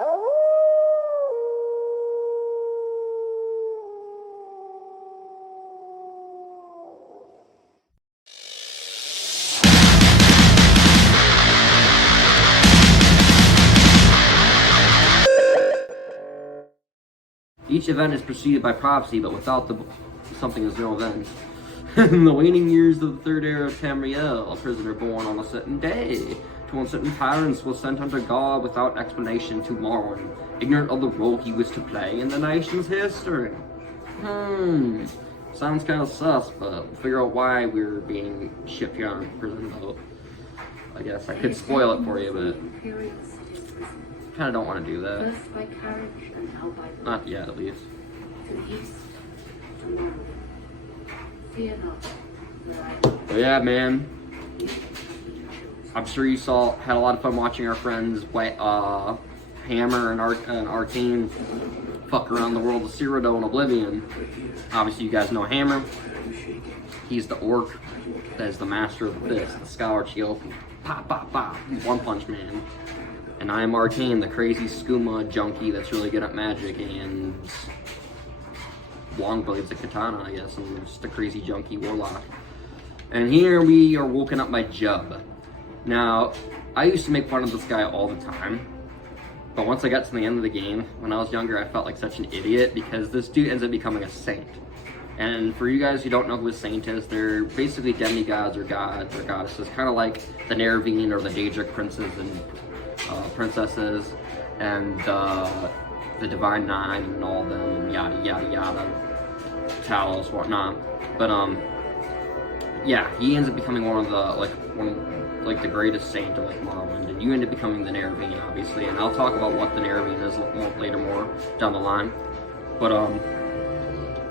Each event is preceded by prophecy, but without the something is no event. In the waning years of the third era of Tamriel, a prisoner born on a certain day, to uncertain parents was sent under God without explanation to Morrowind, ignorant of the role he was to play in the nation's history. Sounds kind of sus, but we'll figure out why we're being shipped here on a prison boat. I guess I could spoil it for you, but kind of don't want to do that. Not yet, at least. But yeah, man. I'm sure you had a lot of fun watching our friends Hammer and Arcane fuck around the world of Cyrodiil and Oblivion. Obviously, you guys know Hammer. He's the orc that is the master of the fist, the scholar Chiopi. Pop, pop, pop. He's One Punch Man. And I am Arcane, the crazy skooma junkie that's really good at magic and long blades of katana, I guess. I'm just a crazy junkie warlock. And here we are woken up by Jub. Now, I used to make fun of this guy all the time. But once I got to the end of the game, when I was younger, I felt like such an idiot because this dude ends up becoming a saint. And for you guys who don't know who a saint is, they're basically demigods or gods or goddesses, kind of like the Nerevarine or the Daedric princes and princesses, and the Divine Nine and all them, and yada yada yada, Talos, whatnot. But yeah, he ends up becoming one of the the greatest saint of Morrowind, and you end up becoming the Nerevarine, obviously. And I'll talk about what the Nerevarine is more down the line. But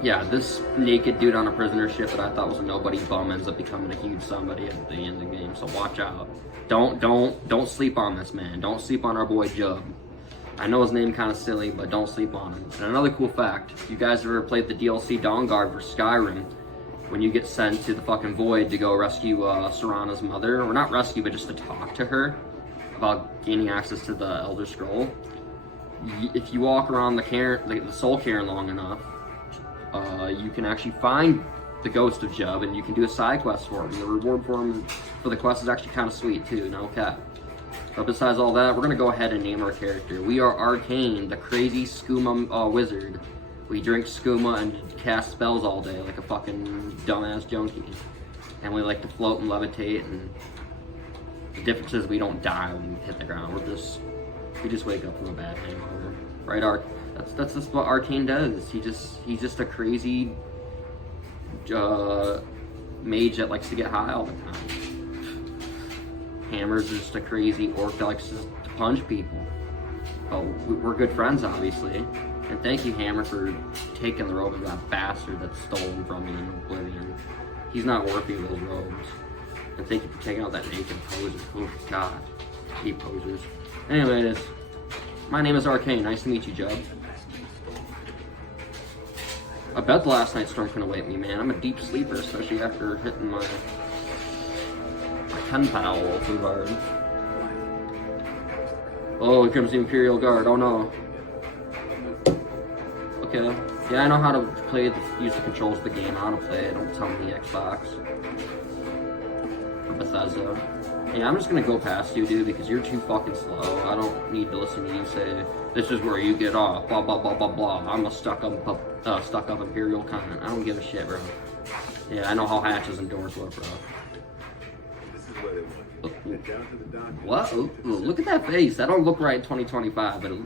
yeah, this naked dude on a prisoner ship that I thought was a nobody bum ends up becoming a huge somebody at the end of the game. So watch out. Don't sleep on this man. Don't sleep on our boy Jub. I know his name kind of silly, but don't sleep on him. And another cool fact: you guys ever played the DLC Dawnguard for Skyrim? When you get sent to the fucking void to go rescue Serana's mother, or not rescue, but just to talk to her about gaining access to the Elder Scroll. If you walk around the Soul Cairn long enough, you can actually find the ghost of Jub, and you can do a side quest for him. The reward for the quest is actually kind of sweet too, no cap. But besides all that, we're gonna go ahead and name our character. We are Arcane, the crazy skooma wizard. We drink skooma and cast spells all day like a fucking dumbass junkie. And we like to float and levitate, and the difference is we don't die when we hit the ground. We just wake up from a bad hangover. Right, That's just what Arcane does. He's just a crazy mage that likes to get high all the time. Hammer's just a crazy orc that likes to punch people. Oh, we're good friends, obviously. And thank you, Hammer, for taking the robe of that bastard that stole them from me in Oblivion. He's not worthy of those robes. And thank you for taking out that naked poser. Oh, God. I hate posers. Anyways, my name is Arcane. Nice to meet you, Jub. I bet the last night's storm couldn't wake me, man. I'm a deep sleeper, especially after hitting my 10 pal too hard. Oh, here comes the Imperial Guard. Oh no. Okay. Yeah, I know how to use the controls of the game. I know how to play it. Don't tell me Xbox. Or Bethesda. Yeah, I'm just gonna go past you, dude, because you're too fucking slow. I don't need to listen to you say, this is where you get off, blah, blah, blah, blah, blah. I'm a stuck-up Imperial cunt. I don't give a shit, bro. Yeah, I know how hatches and doors work, bro. What? Ooh, look at that face. That don't look right in 2025, but it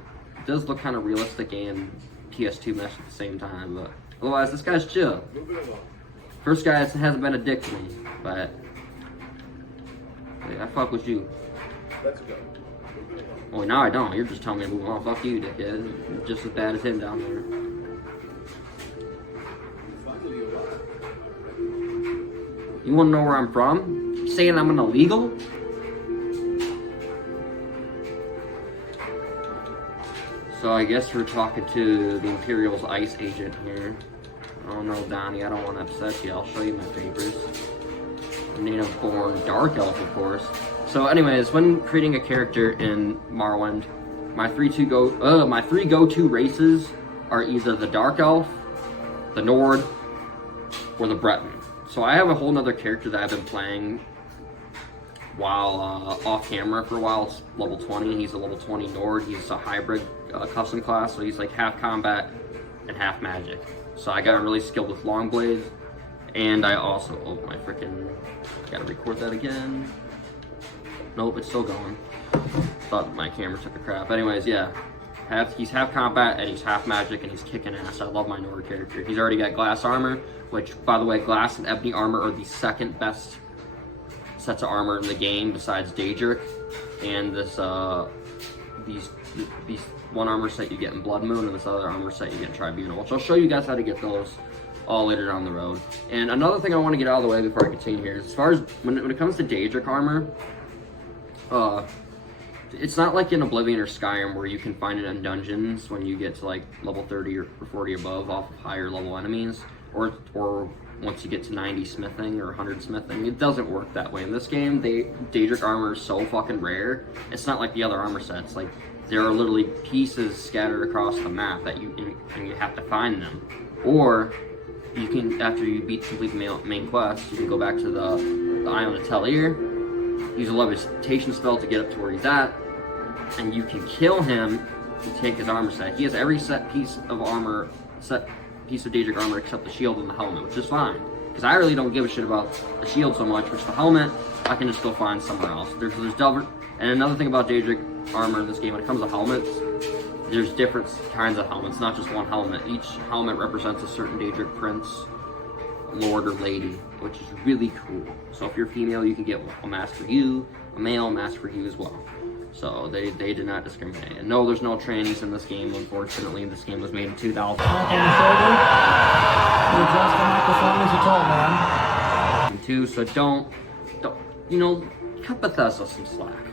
does look kind of realistic and PS2 mesh at the same time. But otherwise, this guy's chill. First guy hasn't been a dick to me, but I fuck with you. Let's go. Oh, now I don't. You're just telling me to move on. Fuck you, dickhead. You're just as bad as him down there. You wanna know where I'm from? You saying I'm an illegal? So I guess we're talking to the Imperial's ICE agent here. Oh no, Donnie, I don't want to upset you. I'll show you my papers. Native-born Dark Elf, of course. So anyways, when creating a character in Morrowind, my three go-to races are either the Dark Elf, the Nord, or the Breton. So I have a whole nother character that I've been playing while off camera for a while. It's level 20. He's a level 20 Nord. He's a hybrid custom class, so he's like half combat and half magic. So I got him really skilled with long blades, and I also gotta record that again. Nope, it's still going. Thought my camera took a crap. Anyways, yeah. He's half combat and he's half magic and he's kicking ass. I love my Nord character. He's already got glass armor, which, by the way, glass and ebony armor are the second best sets of armor in the game besides Daedric. And this these one armor set you get in Blood Moon and this other armor set you get in Tribunal, which I'll show you guys how to get those all later down the road. And another thing I want to get out of the way before I continue here is, as far as when it comes to Daedric armor, it's not like in Oblivion or Skyrim where you can find it in dungeons when you get to like level 30 or 40 above off of higher level enemies, or once you get to 90 smithing or 100 smithing. It doesn't work that way. In this game, Daedric armor is so fucking rare. It's not like the other armor sets. Like, there are literally pieces scattered across the map that you have to find them. Or you can, after you complete the main quest, you can go back to the Island of Telir, use a levitation spell to get up to where he's at, and you can kill him and take his armor set. He has every piece of Daedric armor except the shield and the helmet, which is fine, because I really don't give a shit about the shield so much, which the helmet, I can just go find somewhere else. There's double, and another thing about Daedric armor in this game, when it comes to helmets, there's different kinds of helmets, not just one helmet. Each helmet represents a certain Daedric prince, lord, or lady, which is really cool. So if you're female, you can get a mask for you, a male mask for you as well. So they do not discriminate. And no, there's no trannies in this game, unfortunately. This game was made in 2000. So don't, cut Bethesda some slack.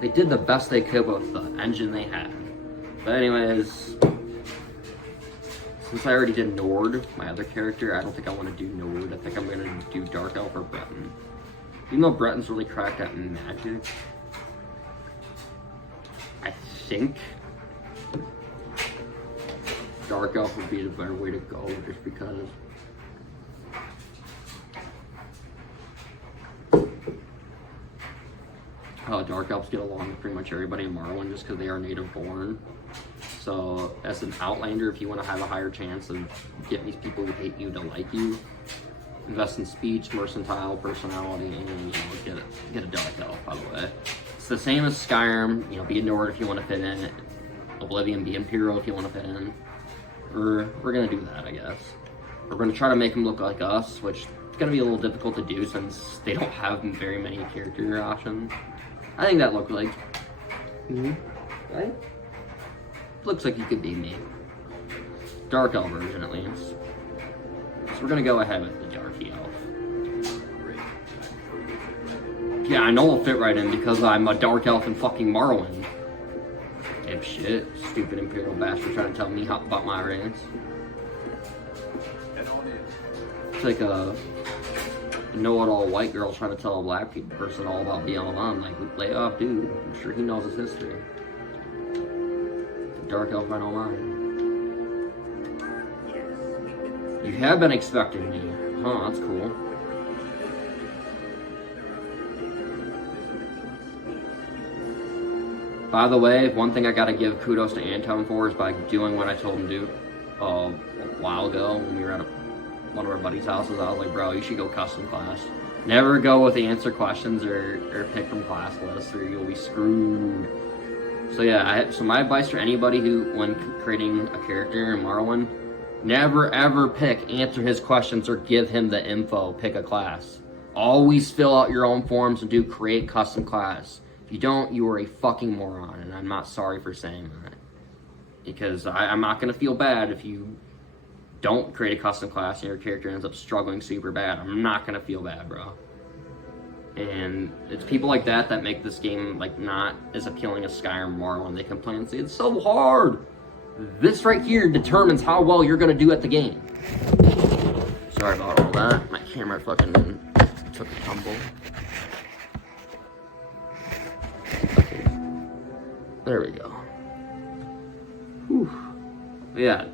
They did the best they could with the engine they had. But anyways, since I already did Nord, my other character, I don't think I want to do Nord. I think I'm going to do Dark Elf or Breton. Even though Breton's really cracked at magic, I think Dark Elf would be the better way to go, just because Dark Elves get along with pretty much everybody in Morrowind just because they are native born. So as an Outlander, if you want to have a higher chance of getting these people who hate you to like you, invest in speech, mercantile, personality, and get a Dark Elf, by the way. It's the same as Skyrim, be a Nord if you want to fit in, Oblivion, be Imperial if you want to fit in. We're gonna do that, I guess. We're gonna try to make them look like us, which is gonna be a little difficult to do since they don't have very many character options. I think that looked like, right? Looks like you could be me. Dark Elf version, at least. So we're gonna go ahead with the Dark Elf. Yeah, I know I'll fit right in because I'm a Dark Elf in fucking Morrowind. Shit, stupid Imperial bastard trying to tell me about my race. It's like a know-it-all white girl trying to tell a black person all about BLM. Like, lay off, dude. I'm sure he knows his history. Dark Elf, I don't mind. You have been expecting me. Huh, that's cool. By the way, one thing I gotta give kudos to Anton for is by doing what I told him to do a while ago when we were at one of our buddies' houses. I was like, bro, you should go custom class. Never go with answer questions or pick from class lists or you'll be screwed. So yeah, so my advice for anybody who, when creating a character in Morrowind, never ever answer his questions or give him the info, pick a class. Always fill out your own forms and do create custom class. If you don't, you are a fucking moron, and I'm not sorry for saying that. Because I'm not going to feel bad if you don't create a custom class and your character ends up struggling super bad. I'm not going to feel bad, bro. And it's people like that that make this game like not as appealing as Skyrim or when they complain and say, it's so hard. This right here determines how well you're going to do at the game. Sorry about all that. My camera fucking took a tumble. There we go. Whew. Yeah,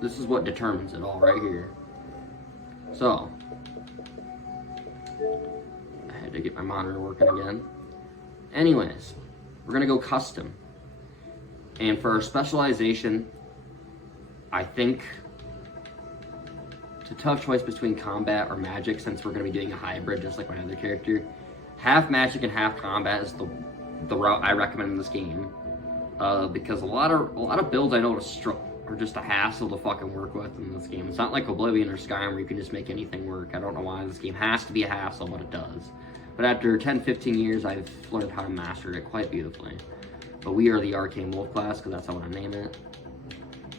this is what determines it all right here. So, I had to get my monitor working again. Anyways, we're gonna go custom. And for our specialization, I think it's a tough choice between combat or magic, since we're gonna be doing a hybrid just like my other character. Half magic and half combat is the route I recommend in this game. Because a lot of builds I know are just a hassle to fucking work with in this game. It's not like Oblivion or Skyrim where you can just make anything work. I don't know why this game has to be a hassle, but it does. But after 10-15 years, I've learned how to master it quite beautifully. But we are the Arcane Wolf class, because that's how I want to name it.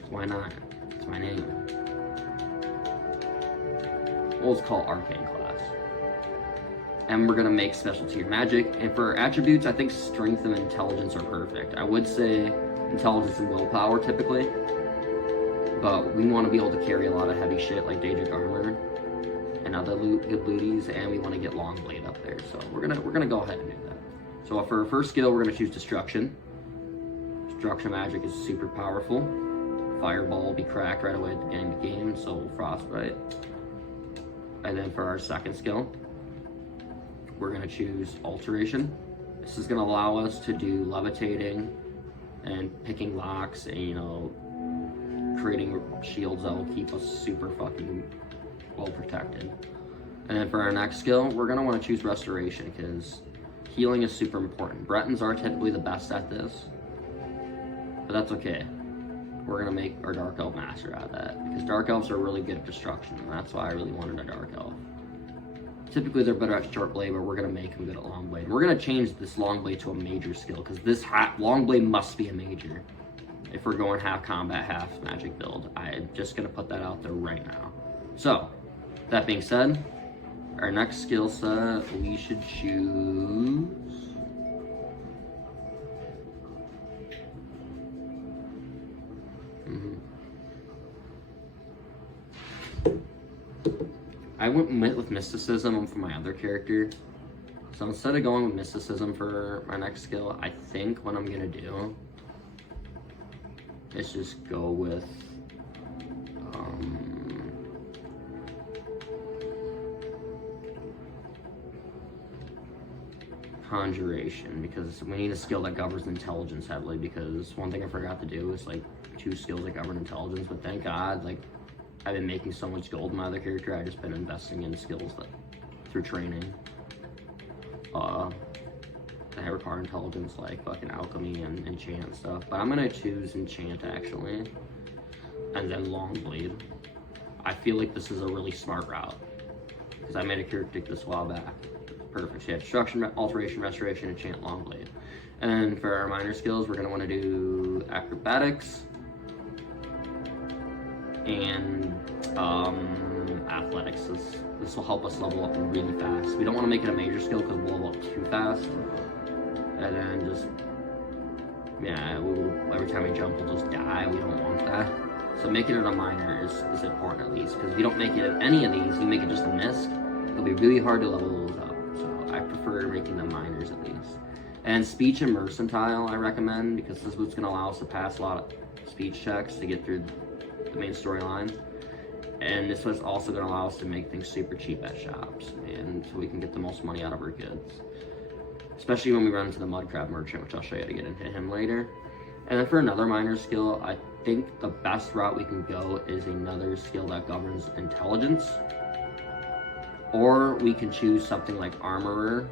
Why not? It's my name. Well, it's called Arcane class. And we're going to make specialty or magic. And for attributes, I think strength and intelligence are perfect. I would say intelligence and willpower typically. But we want to be able to carry a lot of heavy shit like Daedric armor and other good looties, and we want to get long blade up there. So we're gonna go ahead and do that. So for our first skill, we're gonna choose destruction. Destruction magic is super powerful. Fireball will be cracked right away at the beginning of the game, so will frostbite. And then for our second skill, we're gonna choose alteration. This is gonna allow us to do levitating and picking locks and, you know, creating shields that will keep us super fucking well protected. And then for our next skill, we're gonna want to choose restoration, because healing is super important. Bretons are typically the best at this, but that's okay. We're gonna make our Dark Elf master out of that, because Dark Elves are really good at destruction, and that's why I really wanted a Dark Elf. Typically they're better at short blade, but we're gonna make them good at long blade. We're gonna change this long blade to a major skill, because this long blade must be a major if we're going half combat, half magic build. I'm just gonna put that out there right now. So, that being said, our next skill set, we should choose... I went with mysticism for my other character. So instead of going with mysticism for my next skill, I think what I'm gonna do is just go with conjuration, because we need a skill that governs intelligence heavily, because one thing I forgot to do is like choose skills that govern intelligence, but thank God, like, I've been making so much gold in my other character. I've just been investing in skills that through training that require intelligence, like fucking alchemy and enchant stuff. But I'm gonna choose enchant actually, and then long blade. I feel like this is a really smart route, because I made a character this a while back. Perfect. So yeah, destruction, alteration, restoration, enchant, long blade. And then for our minor skills, we're gonna want to do acrobatics and athletics. This will help us level up really fast. We don't want to make it a major skill because we'll level up too fast. And then just, yeah, every time we jump, we'll just die. We don't want that. So making it a minor is important at least, because if you don't make it any of these, you make it just a mist, it'll be really hard to level those up. So I prefer making them minors at least. And speech and mercantile I recommend, because this is what's going to allow us to pass a lot of speech checks to get through the main storyline. And this was also going to allow us to make things super cheap at shops, and so we can get the most money out of our goods. Especially when we run into the Mudcrab Merchant, which I'll show you how to get into him later. And then for another minor skill, I think the best route we can go is another skill that governs intelligence. Or we can choose something like Armorer.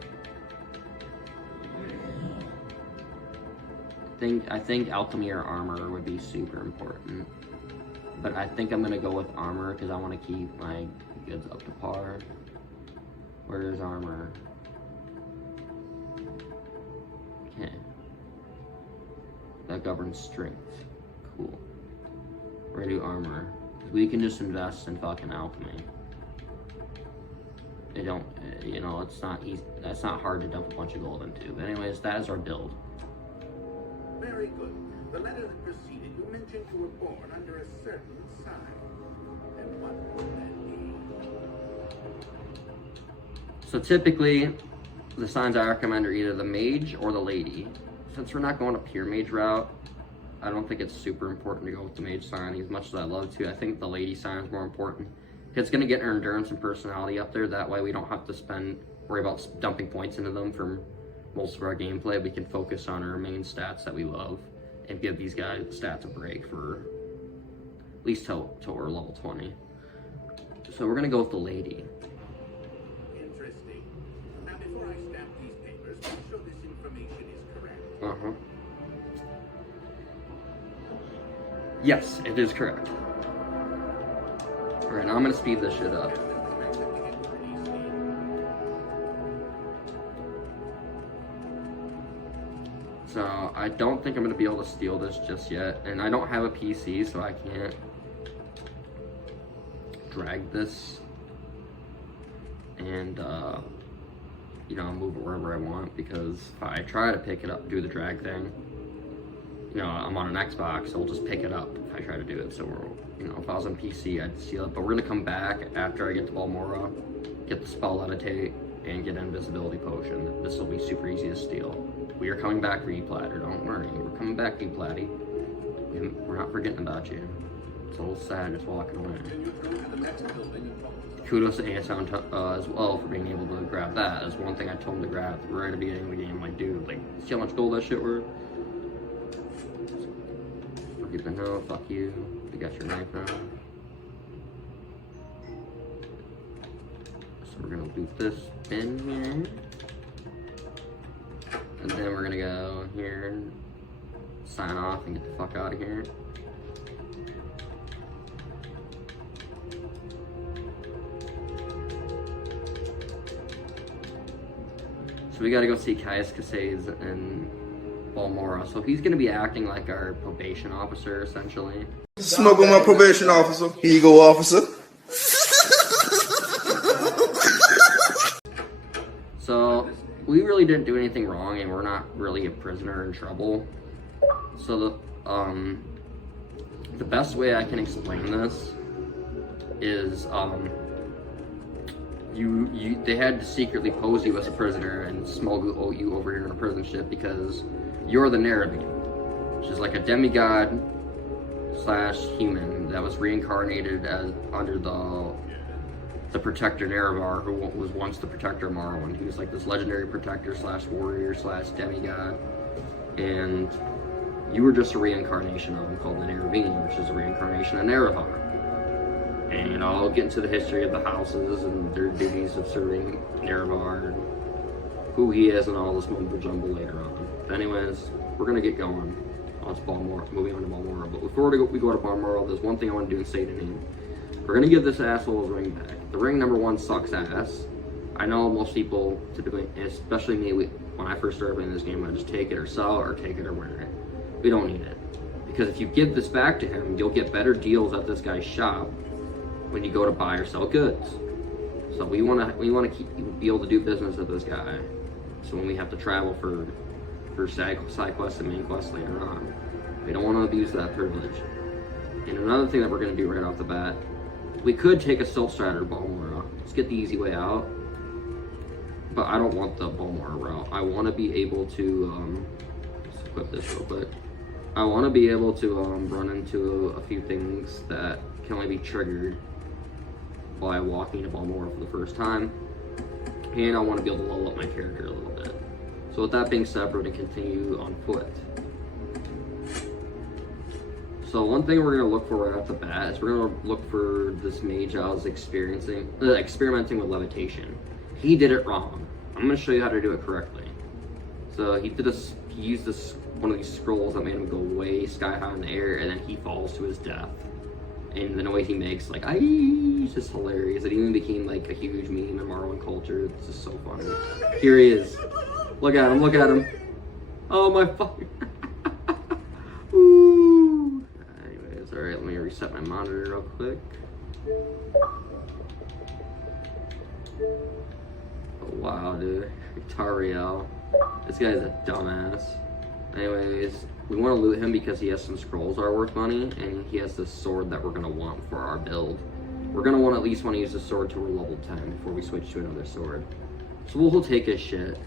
I think Alchemy or Armorer would be super important. But I think I'm going to go with Armor, because I want to keep my goods up to par. Where is Armor? Okay. That governs strength. Cool. We're going to do Armor. We can just invest in fucking Alchemy. They don't, you know, it's not easy. That's not hard to dump a bunch of gold into. But anyways, that is our build. Very good. The letter that preceded you mentioned you were born under a certain sign. And what would that be? So typically, the signs I recommend are either the mage or the lady. since we're not going a pure mage route, I don't think it's super important to go with the mage sign as much as I love to. I think the lady sign is more important. It's going to get our endurance and personality up there. That way we don't have to worry about dumping points into them for most of our gameplay. We can focus on our main stats that we love and give these guys stats a break for at least till we're level 20. So we're going to go with the lady. Interesting. Now, before I stamp these papers, make sure this information is correct. Uh-huh. Yes, it is correct. Alright, now I'm gonna speed this shit up. So, I don't think I'm gonna be able to steal this just yet. And I don't have a PC, so I can't drag this and, you know, move it wherever I want, because if I try to pick it up, do the drag thing, you know, I'm on an Xbox, so I'll just pick it up if I try to do it. So, you know, if I was on PC, I'd steal it. But we're gonna come back after I get to Balmora, get the spell levitate, and get an invisibility potion. This will be super easy to steal. We are coming back for you, Platter. Don't worry, we're coming back for you, Platty. We're not forgetting about you. It's a little sad just walking away. Kudos to Anson as well for being able to grab that. That's one thing I told him to grab right at the beginning of the game. Like, dude, like, see how much gold that shit worth? Even though, fuck you. You got your knife now. So we're gonna loop this in here. And then we're gonna go here and sign off and get the fuck out of here. So we gotta go see Caius Casades and Balmora. So he's gonna be acting like our probation officer, essentially. Smuggle my probation officer. Here you go, officer. So we really didn't do anything wrong, and we're not really a prisoner in trouble. So the best way I can explain this is they had to secretly pose you as a prisoner and smuggle you over here in a prison ship because you're the Nerevarine, which is like a demigod / human that was reincarnated as under the protector Nerevar, who was once the protector of Morrowind. He was like this legendary protector / warrior / demigod, and you were just a reincarnation of him called the Nerevarine, which is a reincarnation of Nerevar. And you know, I'll get into the history of the houses and their duties of serving Nerevar and who he is and all this mumbo jumbo later on. But anyways, we're gonna get going. On Balmora, moving on to Balmora. But before we go to Balmora, there's one thing I want to do and say to him. We're gonna give this asshole his ring back. The ring #1 sucks ass. I know most people typically, especially me, when I first started playing this game, I just take it or sell it or take it or wear it. We don't need it. Because if you give this back to him, you'll get better deals at this guy's shop when you go to buy or sell goods. So we wanna be able to do business with this guy. So when we have to travel for side quests and main quests later on, we don't want to abuse that privilege. And another thing that we're going to do right off the bat, we could take a Silt Strider to Balmora. Let's get the easy way out. But I don't want the Balmora route. I want to be able to, let's equip this real quick. I want to be able to run into a few things that can only be triggered by walking to Balmora for the first time. And I want to be able to level up my character a little bit. So with that being said, we're going to continue on foot. So one thing we're going to look for right off the bat is we're going to look for this mage I was experimenting with levitation. He did it wrong. I'm going to show you how to do it correctly. So he used one of these scrolls that made him go way sky high in the air, and then he falls to his death. And the noise he makes, like, it's just hilarious. It even became like a huge meme in Morrowind culture. It's just so funny. Here he is. Look at him, look at him. Oh my fucking. Ooh. Anyways, alright, let me reset my monitor real quick. Oh wow, dude. Tariel. This guy's a dumbass. Anyways, we want to loot him because he has some scrolls that are worth money, and he has this sword that we're going to want for our build. We're going to at least want to use the sword till we're level 10 before we switch to another sword. So we'll take his shit.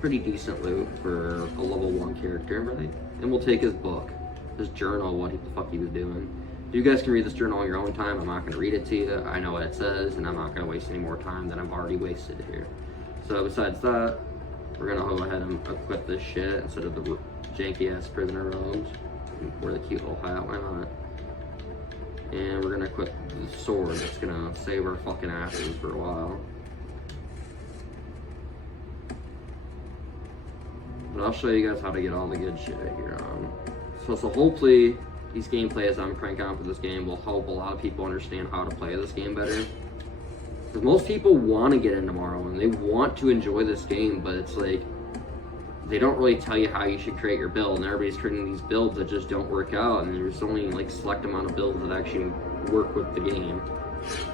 pretty decent loot for a level 1 character, right? And we'll take his book, his journal, what the fuck he was doing. You guys can read this journal on your own time. I'm not going to read it to you. I know what it says, and I'm not going to waste any more time than I've already wasted here. So besides that, we're going to go ahead and equip this shit instead of the janky-ass prisoner robes. Wear the cute little hat, why not? And we're going to equip the sword that's going to save our fucking asses for a while. But I'll show you guys how to get all the good shit here on. So hopefully these gameplays I'm cranking out for this game will help a lot of people understand how to play this game better. Because most people want to get into Morrowind, they want to enjoy this game, but it's like, they don't really tell you how you should create your build, and everybody's creating these builds that just don't work out, and there's only like select amount of builds that actually work with the game.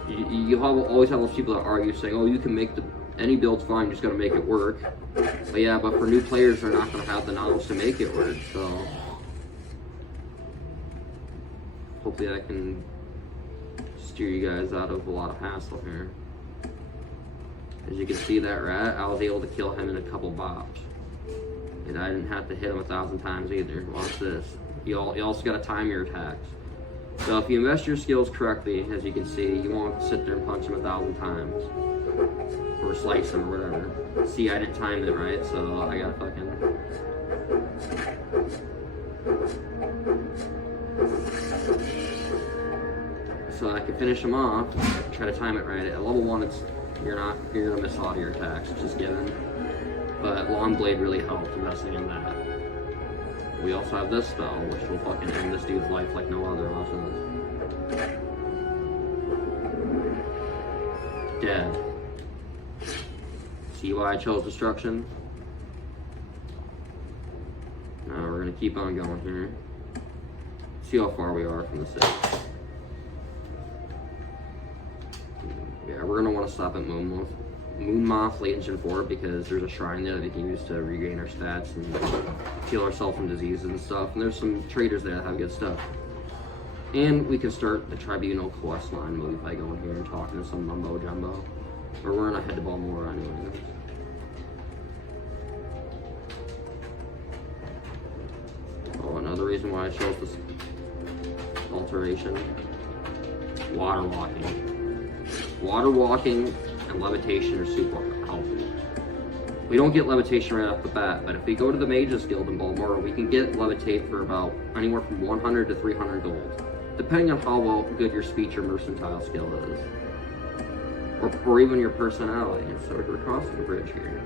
You always have those people that argue saying, oh, you can make any build's fine, you just gotta make it work. But yeah, but for new players, they're not gonna have the knowledge to make it work, so hopefully I can steer you guys out of a lot of hassle here. As you can see, that rat, I was able to kill him in a couple bops. And I didn't have to hit him 1,000 times either. Watch this. You also gotta time your attacks. So if you invest your skills correctly, as you can see, you won't sit there and punch him 1,000 times. Or slice him or whatever. See, I didn't time it right, so I gotta fucking... So I can finish him off, try to time it right. At level 1, you're gonna miss a lot of your attacks, it's just given. But Long Blade really helps investing in that. We also have this spell, which will fucking end this dude's life like no other. Watch this. Dead. See why I chose destruction? Now we're gonna keep on going here. See how far we are from the city. Yeah, we're gonna want to stop at Moonmoth Legion 4 because there's a shrine there that we can use to regain our stats and heal ourselves from diseases and stuff. And there's some traders there that have good stuff. And we can start the Tribunal quest line move by going here and talking to some mumbo jumbo. Or we're gonna head to Balmora anyways. Oh, another reason why I chose this alteration. Water walking. Water walking and levitation are super helpful. We don't get levitation right off the bat, but if we go to the Mages Guild in Balmora, we can get levitate for about anywhere from 100 to 300 gold, depending on how good your speech or mercantile skill is, or even your personality. So we're crossing the bridge here.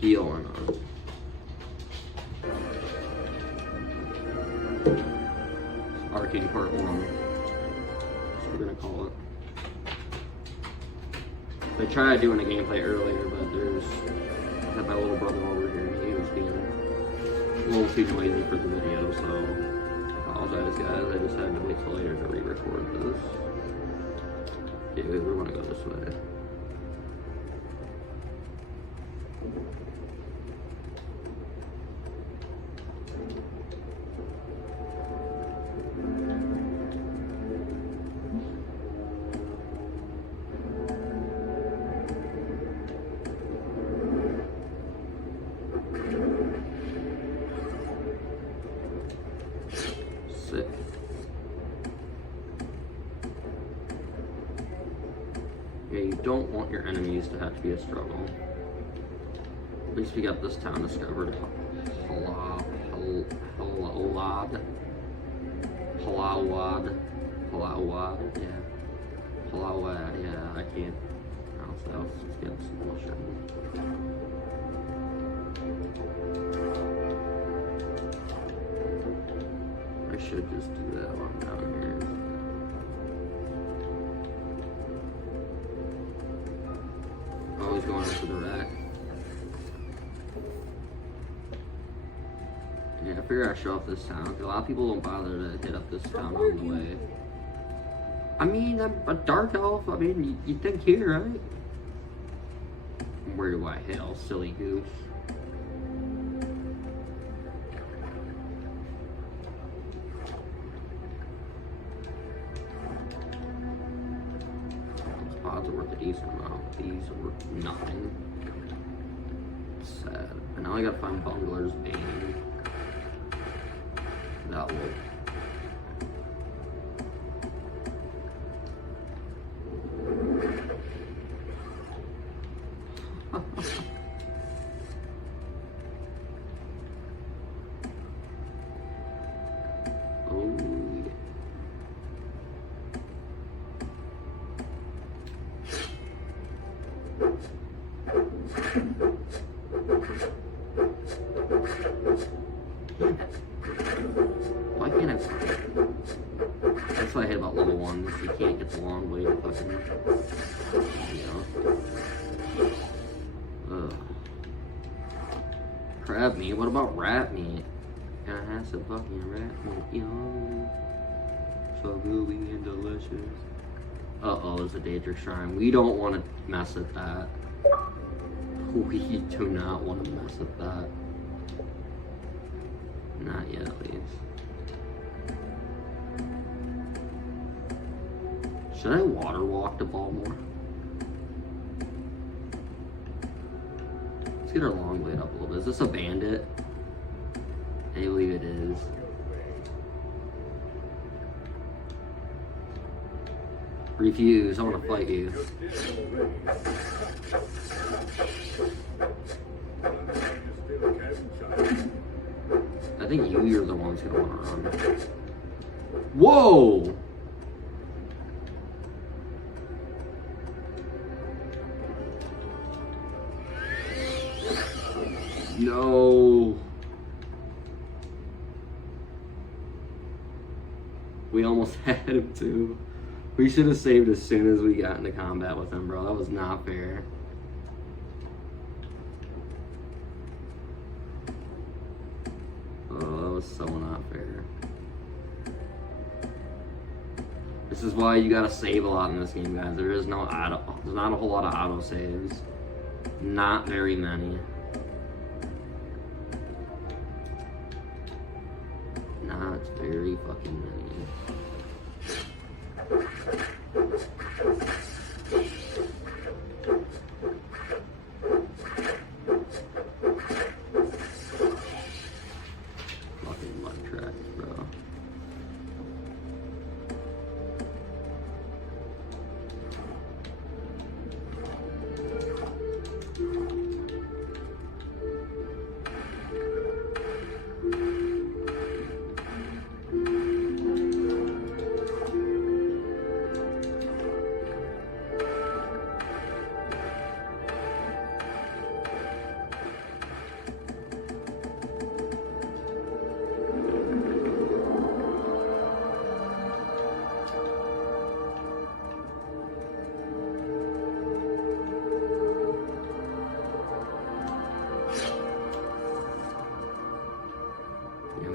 Heal or not. Arcane Part 1. That's what we're gonna call it. I tried doing a gameplay earlier, but I had my little brother over here and he was being a little too noisy for the video, so I apologize guys, I just had to wait till later to re-record this. Yeah, we wanna go this way. Sick. Yeah, you don't want your enemies to have to be a struggle. At least we got this town discovered. Halawad, yeah. Halawad, yeah, I can't pronounce that. Let's just get some bullshit. I should just do that while I'm down here. Always going after the rack. Yeah, I figure I show off this town. A lot of people don't bother to hit up this town on the way. I mean, I'm a dark elf. I mean, you'd think here, right? Where do I hail, silly goose? Those pods are worth a decent amount. These are worth nothing. Sad. And now I gotta find Bungler's Bane. That will. Why can't I? That's what I hate about level 1, is you can't get the long way to fucking, you know. Ugh. Crab meat? What about rat meat? Can I have some fucking rat meat? Yo. So gooey and delicious. Uh-oh, there's a Daedric Shrine. We don't want to mess with that. We do not want to mess with that. Not yet, at least. Should I water walk to Baltimore? Let's get our long blade up a little bit. Is this a bandit? I believe it is. Refuse, I want to fight you. I think you're the ones gonna want to run. Whoa! No. We almost had him too. We should have saved as soon as we got into combat with him, bro. That was not fair. Oh, that was so not fair. This is why you gotta save a lot in this game, guys. There is no auto. There's not a whole lot of auto saves. Not very many. Not very fucking many. Fucking mud tracks, bro.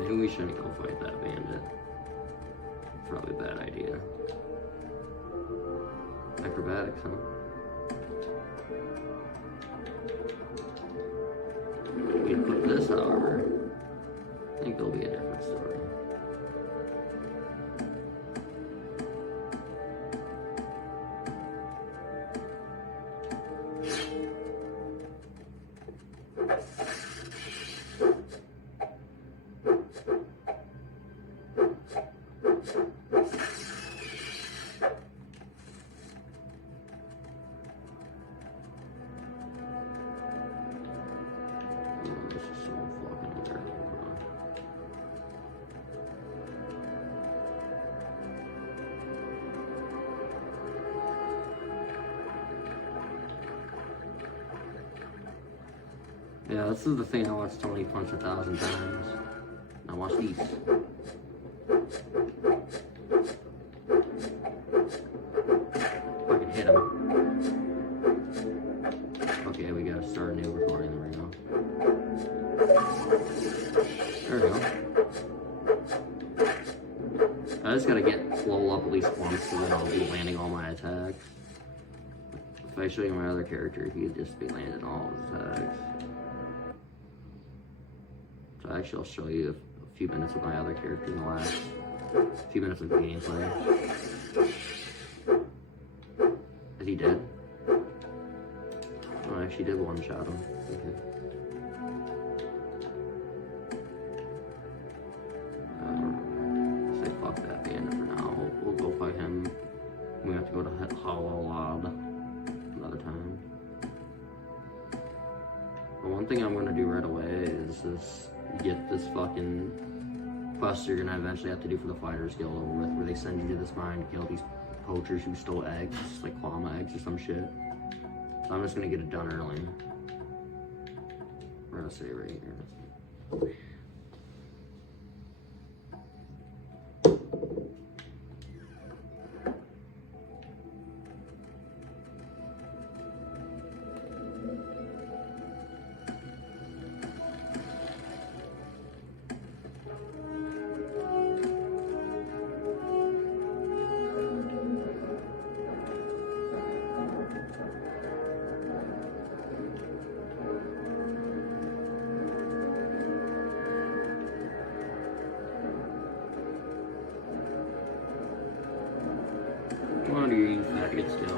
We shouldn't go fight that bandit. Probably a bad idea. Acrobatics, huh? We put this, however, I think it'll be a different story. This is so fucking terrible, bro. Yeah, this is the thing I watched Tony punch 1,000 times. Now watch these. I can hit him. Okay, we gotta start a new recording. There we go. There we go. I just gotta get level up at least once so then I'll be landing all my attacks. I show you my other character, he'd just be landing all his attacks. So actually, I'll show you a few minutes of my other character in the last few minutes of the gameplay. Is he dead? Oh, I actually did one-shot him. Okay. Say fuck that bandit for now. We'll go fight him. We have to go to Hollow Lod another time. But one thing I'm gonna do right away is get this fucking quest you're gonna eventually have to do for the Fighters Guild over with, where they send you to this mine to kill these poachers who stole eggs, like llama eggs or some shit. So I'm just gonna get it done early. We're gonna save right here. Come on, you faggot still.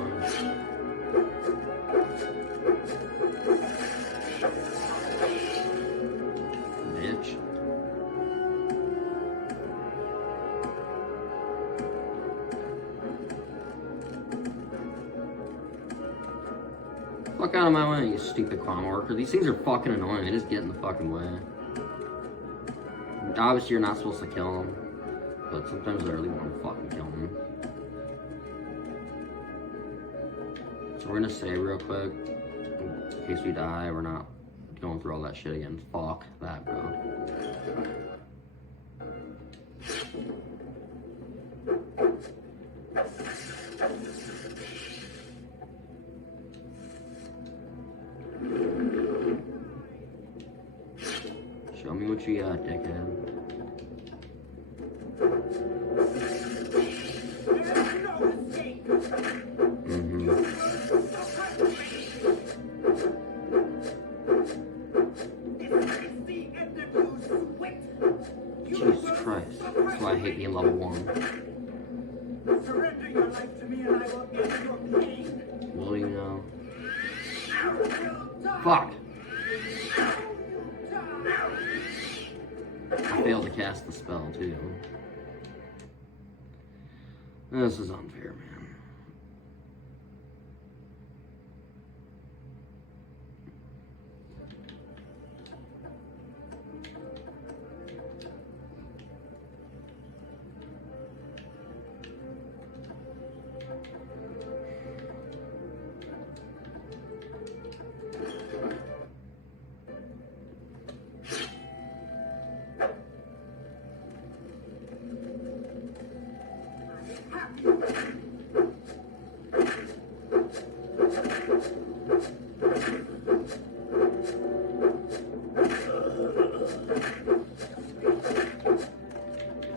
Bitch. Fuck out of my way, you stupid clown worker. These things are fucking annoying. They just get in the fucking way. Obviously, you're not supposed to kill them, but sometimes I really want to fucking kill them. So we're gonna save real quick, in case we die, we're not going through all that shit again. Fuck that, bro. Show me what you got, dickhead. Jesus Christ. That's why I hate being level 1. Surrender your life to me and I will end your pain. Will you know? Fuck! I failed to cast the spell too. This is unfair, man.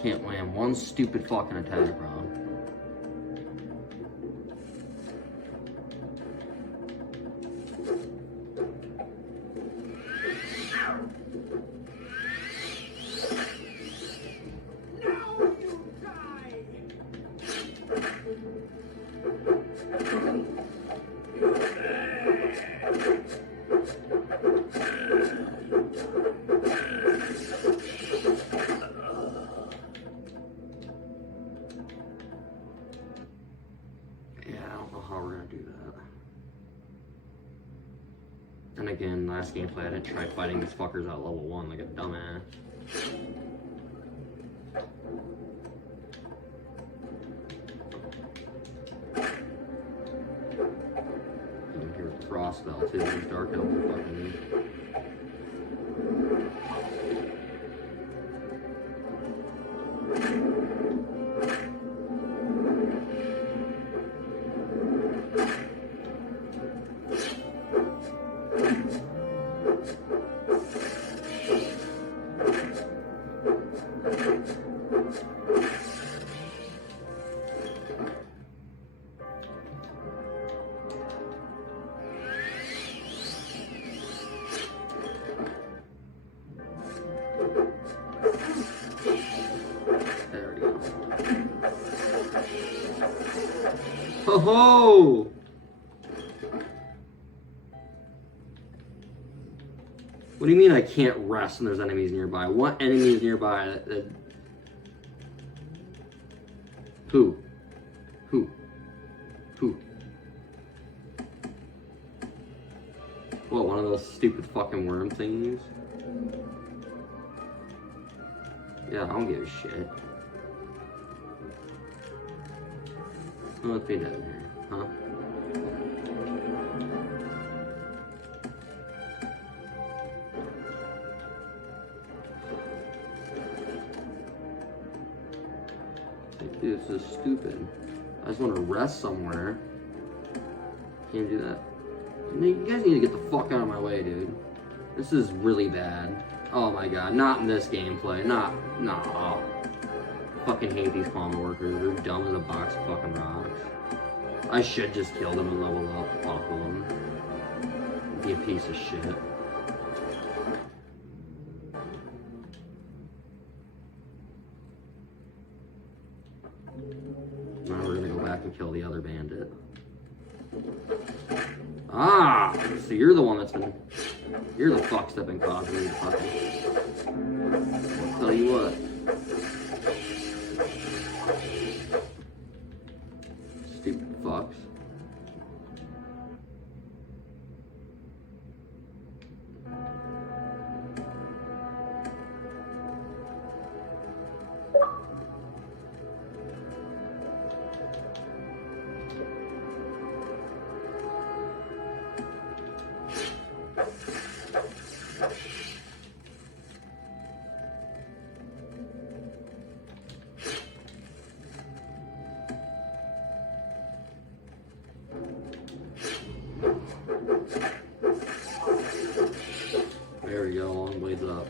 Can't land one stupid fucking attack, bro. And again, last gameplay I didn't try fighting these fuckers at level 1 like a dumbass. And here's the frost spell too, these dark elves are fucking. Oh! What do you mean I can't rest when there's enemies nearby? What enemies nearby? Who? Who? Who? What, one of those stupid fucking worm thingies? Yeah, I don't give a shit. Let's be down here, huh? Dude, this is stupid. I just want to rest somewhere. Can't do that. You guys need to get the fuck out of my way, dude. This is really bad. Oh my god, not in this gameplay. Nah. Fucking hate these farm workers. They're dumb as a box of fucking rocks. I should just kill them and level up off of them. Be a piece of shit. Now we're gonna go back and kill the other bandit. Ah! So you're the one that's been... You're the fucks that been causing me to fucking... I'll tell you what. Stupid fucks. There we go, long ways up.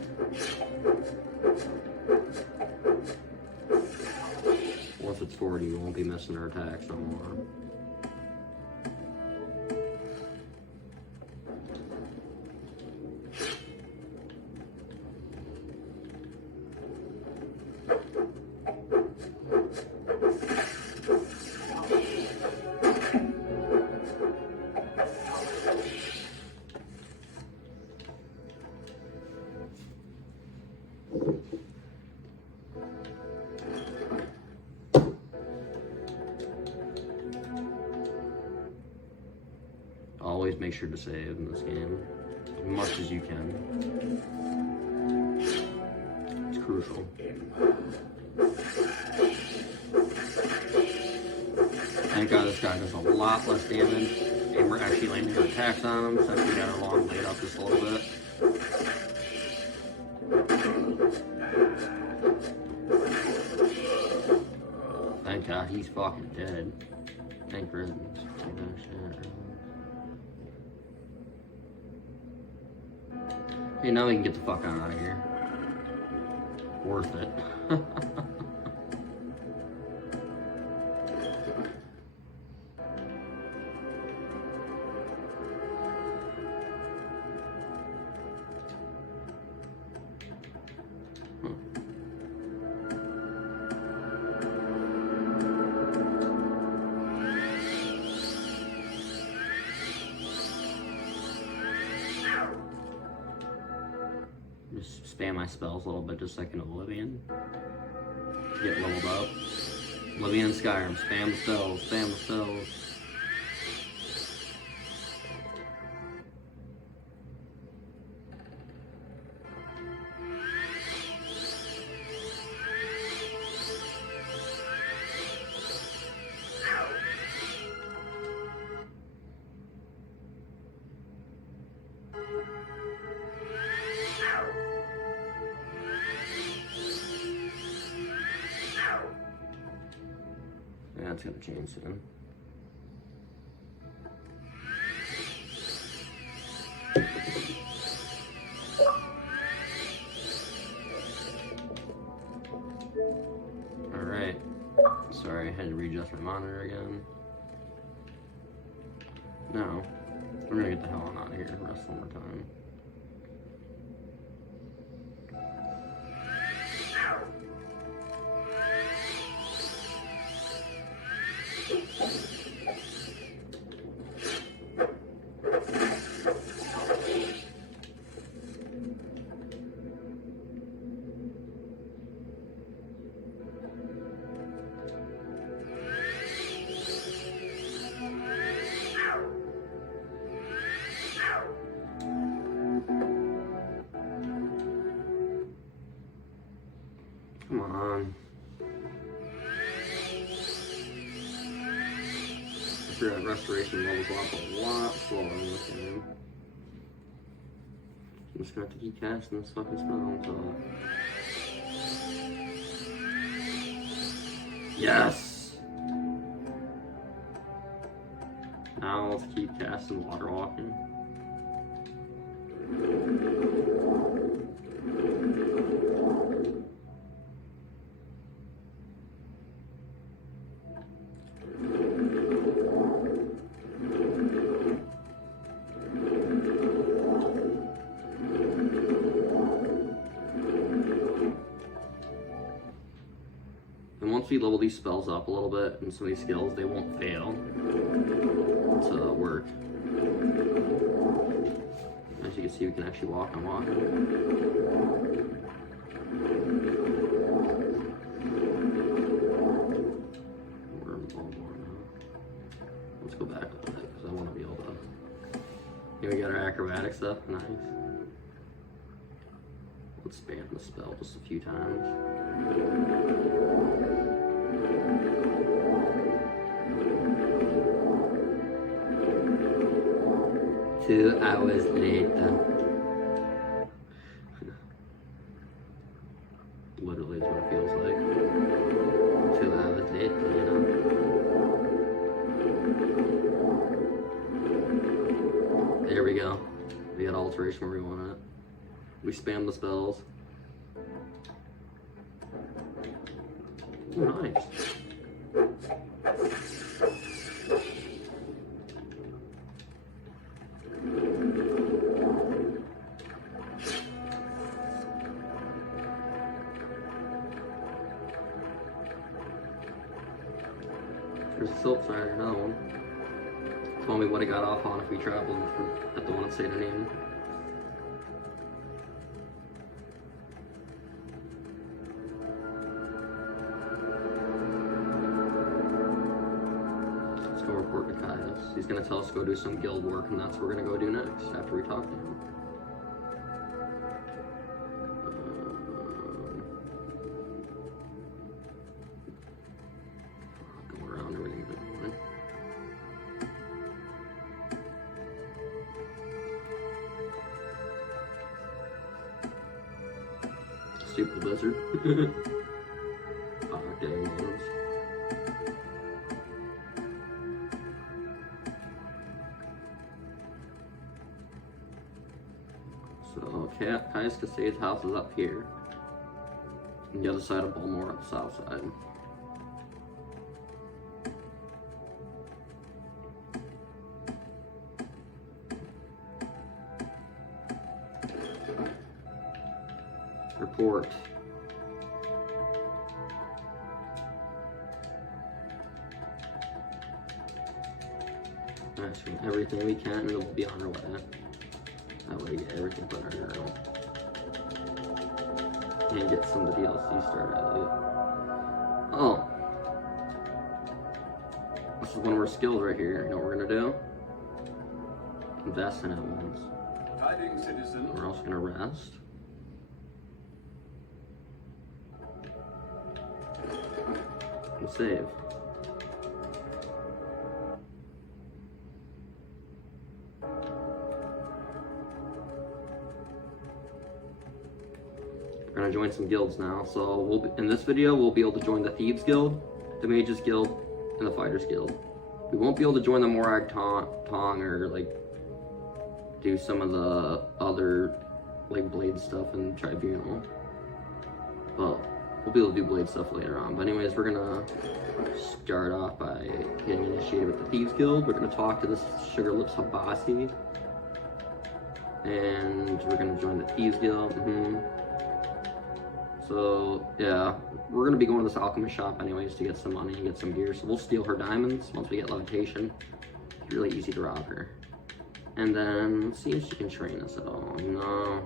Once it's 40, you won't be missing our attacks no more. Always make sure to save in this game, as much as you can. It's crucial. Thank God this guy does a lot less damage, and we're actually landing our attacks on him since we got our long blade up just a little bit. Thank God he's fucking dead. Thank goodness. Okay, now we can get the fuck out of here. Worth it. Just spam my spells a little bit just so I can Oblivion. Get leveled up. Oblivion Skyrim, spam the spells, spam the spells. Yeah, it's gonna change soon. Alright. Sorry, I had to readjust my monitor again. No. We're gonna get the hell on out of here. Rest one more time. Come on. I'm sure that restoration levels up a lot slower in this game. I'm just gonna have to keep casting this fucking spell until... Yes! Now let's keep casting water walking. And once we level these spells up a little bit and some of these skills, they won't fail to work. As you can see, we can actually walk and walk. We're in Baltimore now. Let's go back a little bit because I want to be able to. Here we got our acrobatic stuff. Nice. Let's spam the spell just a few times. 2 hours later. Literally is what it feels like. 2 hours later, you know? There we go. We got alteration where we want it. We spam the spells. Oh, nice. There's a silk side, another one. Tell me what it got off on if we traveled at the one that stayed in name. Let's go report to Caius. He's gonna tell us to go do some guild work, and that's what we're gonna go do next after we talk to him. Stupid lizard. Arcane. So, Caius Casade's house is up here. And the other side of Baltimore on the south side. Report. Actually, everything we can, and it'll be on our way. That way we get everything put in our journal. And get some of the DLC started out. Oh. This is one of our skills right here. You know what we're gonna do? Invest in it once. Tidings, citizen. We're also gonna rest. And save. We're gonna join some guilds now. So in this video, we'll be able to join the Thieves Guild, the Mages Guild, and the Fighters Guild. We won't be able to join the Morag Tong or like do some of the other like blade stuff in Tribunal. But we'll be able to do blade stuff later on. But anyways, we're gonna start off by getting initiated with the Thieves Guild. We're gonna talk to this Sugar Lips Habasi. And we're gonna join the Thieves Guild. So yeah, we're gonna be going to this alchemist shop anyways to get some money and get some gear. So we'll steal her diamonds once we get levitation. It's really easy to rob her. And then let's see if she can train us at all. No.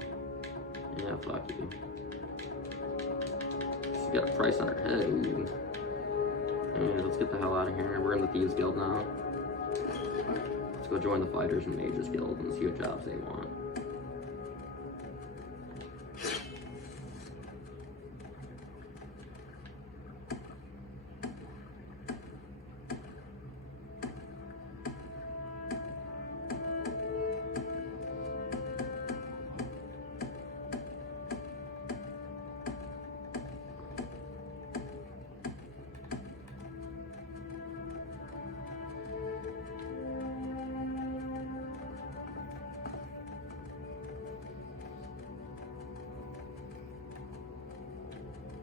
Yeah, fuck you. She's got a price on her head. Ooh. Anyway, let's get the hell out of here. We're in the Thieves Guild now. Let's go join the Fighters and Mages Guild and see what jobs they want.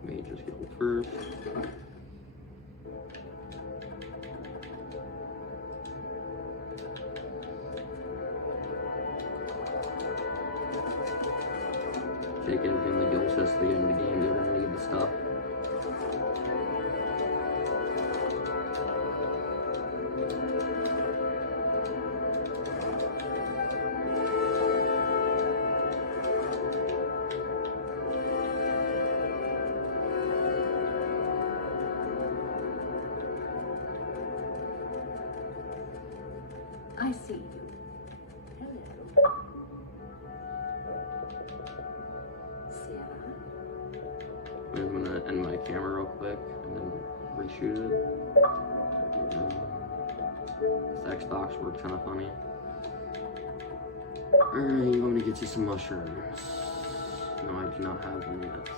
Mages Guild first. Take anything the guild says to get in the game, they're gonna need the stuff. I see you. Hello. Sarah? I'm gonna end my camera real quick and then reshoot it. This Xbox works kind of funny. Alright, you want me to get you some mushrooms? No, I do not have them yet.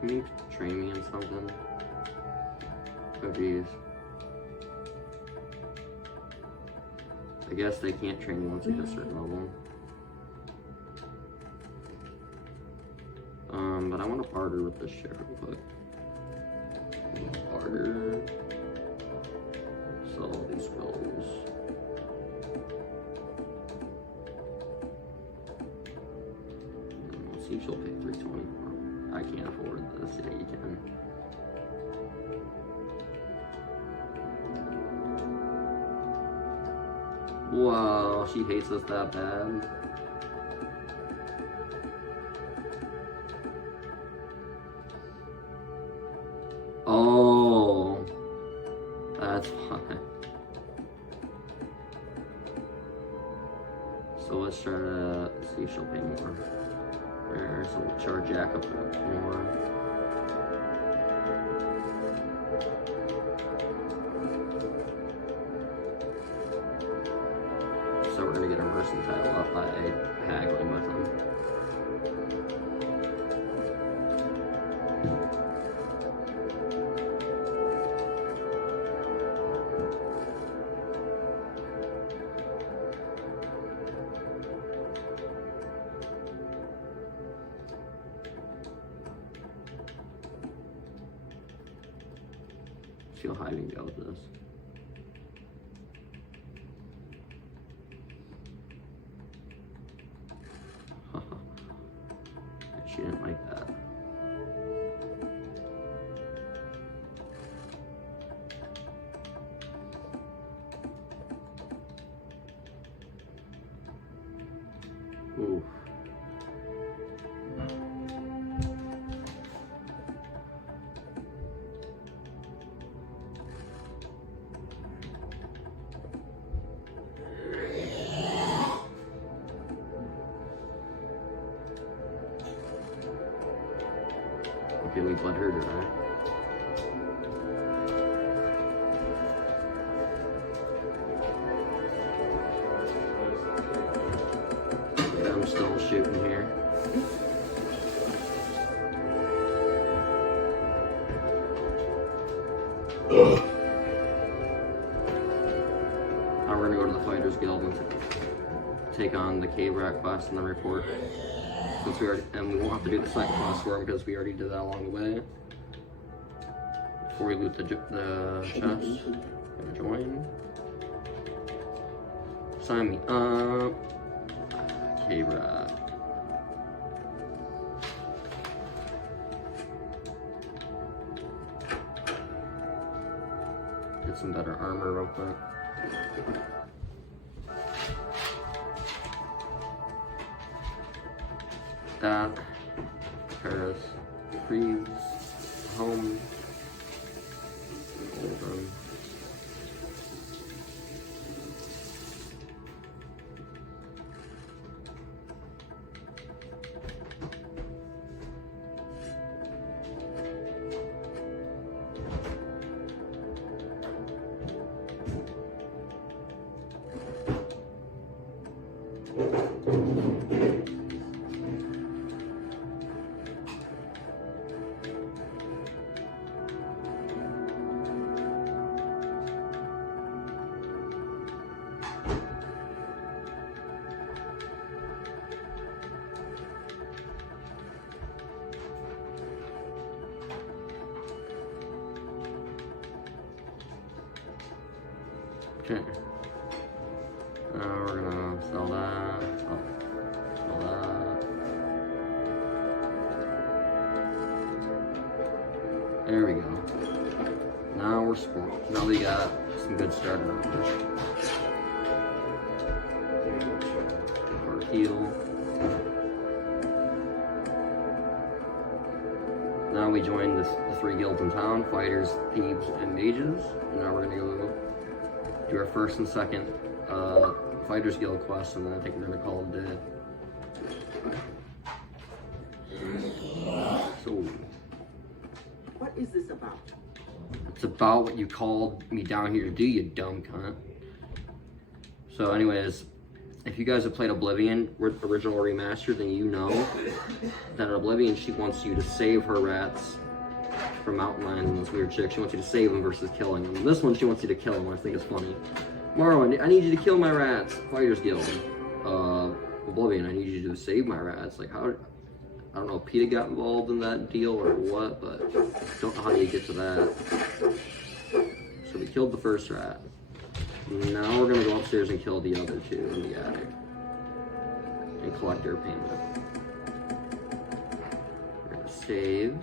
Can you train me in something? Oh geez. I guess they can't train you once you hit a certain level. But I want to barter with this shit real quick. Barter. Sell all these spells. Let's see if she'll pay 320 for them. I can't afford this. Yeah, you can. Wow, she hates us that bad. Oh, that's fine. So let's try to see if she'll pay more. There, so we'll charge Jack up more. So we're gonna get a mercantile up by haggling with him. See how high we can go with this. She didn't like that. Ooh. Okay, we let her dry. Yeah, I'm still shooting here. Now we're gonna go to the Fighters Guild and take on the Cave Rat quest and the report. Since we already, and we won't have to do the second quest for him because we already did that along the way. Before we loot the chest. Gonna join. Sign me up. Cave Rat. Get some better armor real quick. That. Paris. Freeze. Home. Golden. Okay. We're gonna sell that. Oh, sell that. There we go. Now we're sport. Now we got some good starter numbers. Our heal. Now we join the 3 guilds in town: fighters, thieves, and mages. Now we're gonna go do our first and second Fighters Guild quest, and then I think we're gonna call it a day. So, What is this about? it's about what you called me down here to do, you dumb cunt. So anyways, if you guys have played Oblivion, original or remastered, then you know that in Oblivion she wants you to save her rats from mountain lions and this weird chick. She wants you to save them versus killing them. And this one, she wants you to kill them, which I think is funny. Morrowind, I need you to kill my rats. Fighters Guild. Oblivion, I need you to save my rats. Like, how... I don't know if PETA got involved in that deal or what, but don't know how you get to that. So we killed the first rat. Now we're gonna go upstairs and kill the other 2 in the attic. And collect their payment. We're gonna save.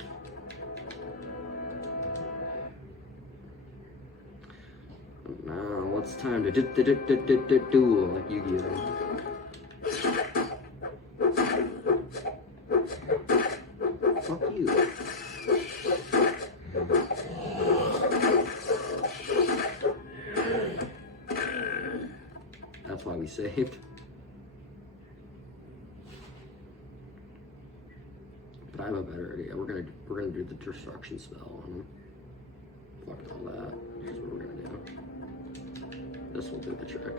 Now it's time to do like Yu-Gi-Oh. Fuck you. That's why we saved. But I have a better idea. We're gonna do the destruction spell on him. Fuck all that. Here's what we're gonna do. This will do the trick.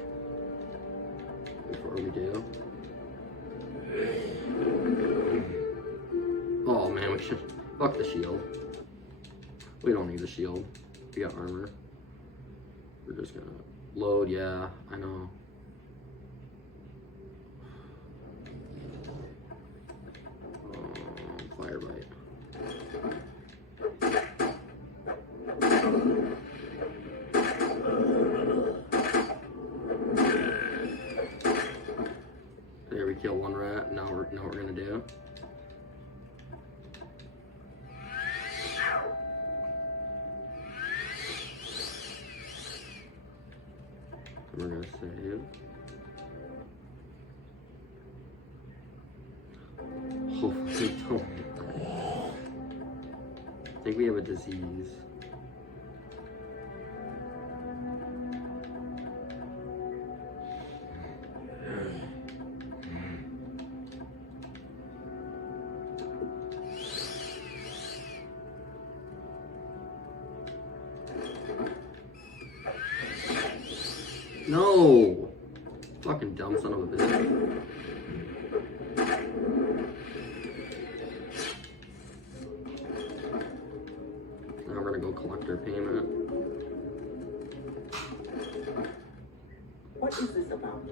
Before we do. Oh man, we should fuck the shield. We don't need the shield. We got armor. We're just gonna load, yeah, I know. Fire bite. There, we kill 1 rat. Now we're gonna do. We're gonna save. Hopefully don't. I think we have a disease. No! Fucking dumb son of a bitch. Now we're gonna go collect our payment. What is this about?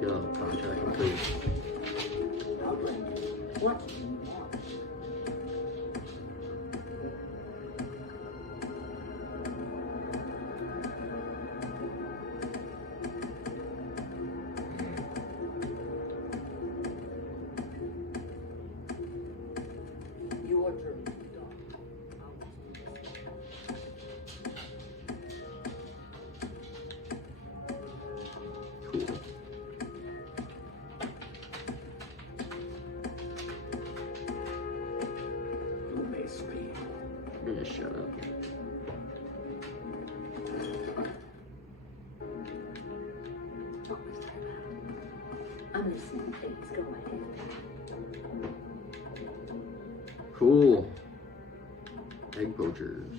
Yo, contract complete. What do you want? just shut up. What was that about? I'm listening, please. Go ahead. Cool. Egg poachers.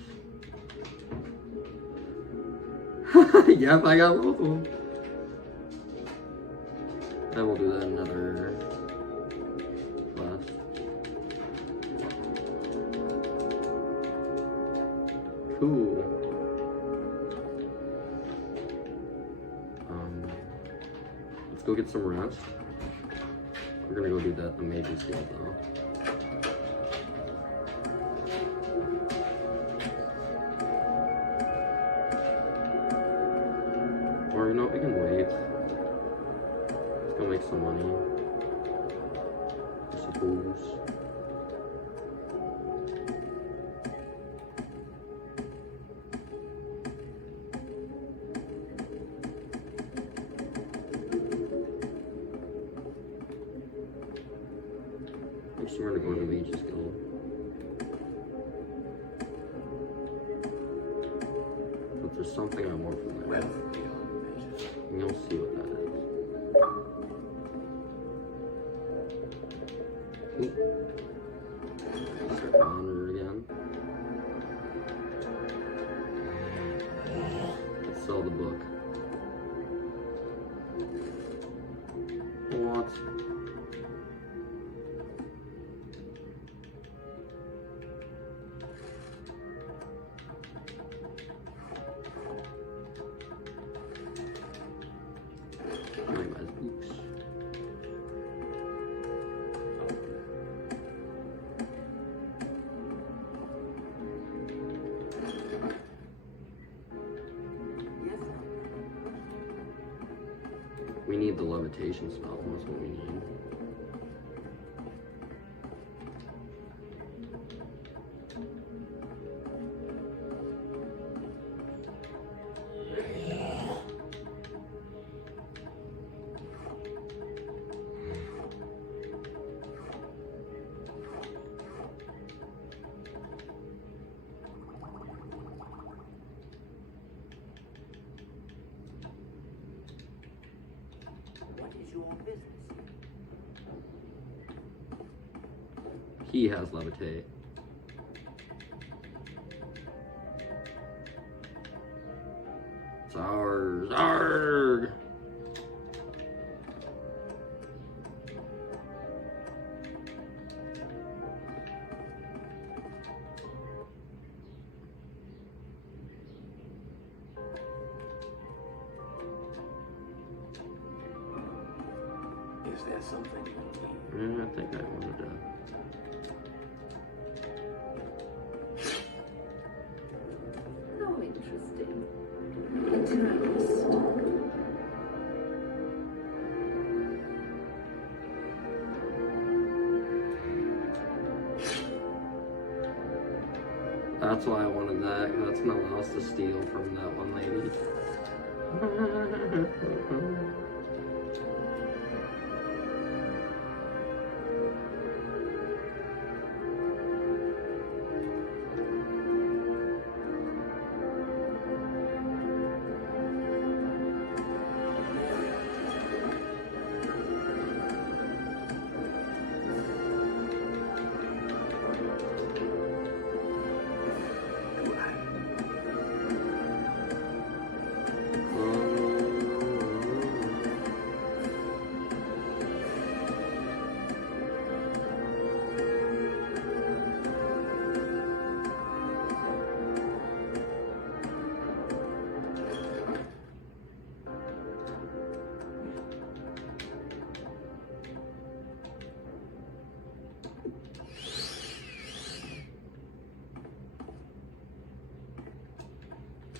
Yep, I got both of them. And we'll do that another class. Cool. Let's go get some rest. We're gonna go do that the Mage's Guild though. Or you know, we can wait. Let's go make some money. I suppose. I'm just gonna go to the Mage's Guild. But there's something I want from there. Wealth beyond measure. And you'll see what that is. Oop. Start honor again. Let's sell the book. What? Oops. We need the levitation spell, that's what we need. What is your business? He has levitate. It's ours. Arrgh! Is there something you need? I think I wanted to. How interesting. Eternal stock. That's why I wanted that, 'cause that's gonna allow us to steal from that one lady.